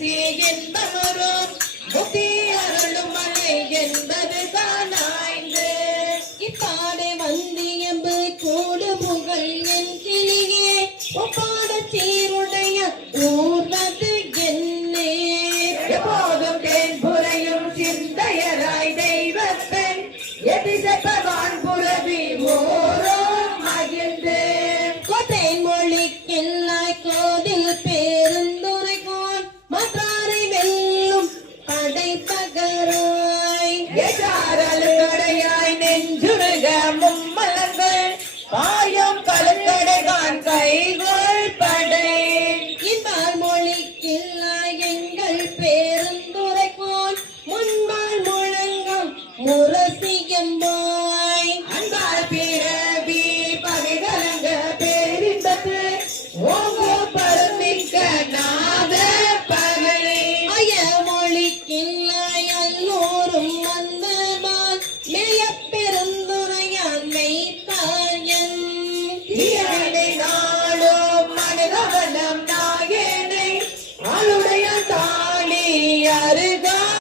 பேசி என்பவரும் முக்தி அருளும் மலை என்பது தானாய்ந்து இப்பாடை வந்தியம்பு கூடு புகழ் என் கிளியே ஒப்பாட சீருடைய ஊர்வது என்னே எப்போதும் தேன் புரையும் சிந்தையராய் தெய்வப்பெண் எதிர்ப்பவான் புறவி ஓரோம் மகிழ்ந்து கோட்டை மொழிக்கெல்லாய் கோதில் பேருந்துரைகோன் மற்றாரை வெல்லும் படை பகராய் எச்சாரல் கடையாய் நெஞ்சுருக மும்மலங்கள் பாயம் கலக்கடைகான் கைகோள் படை இன்பால் மொழிக்கெல்லாய் எங்கள் பேர்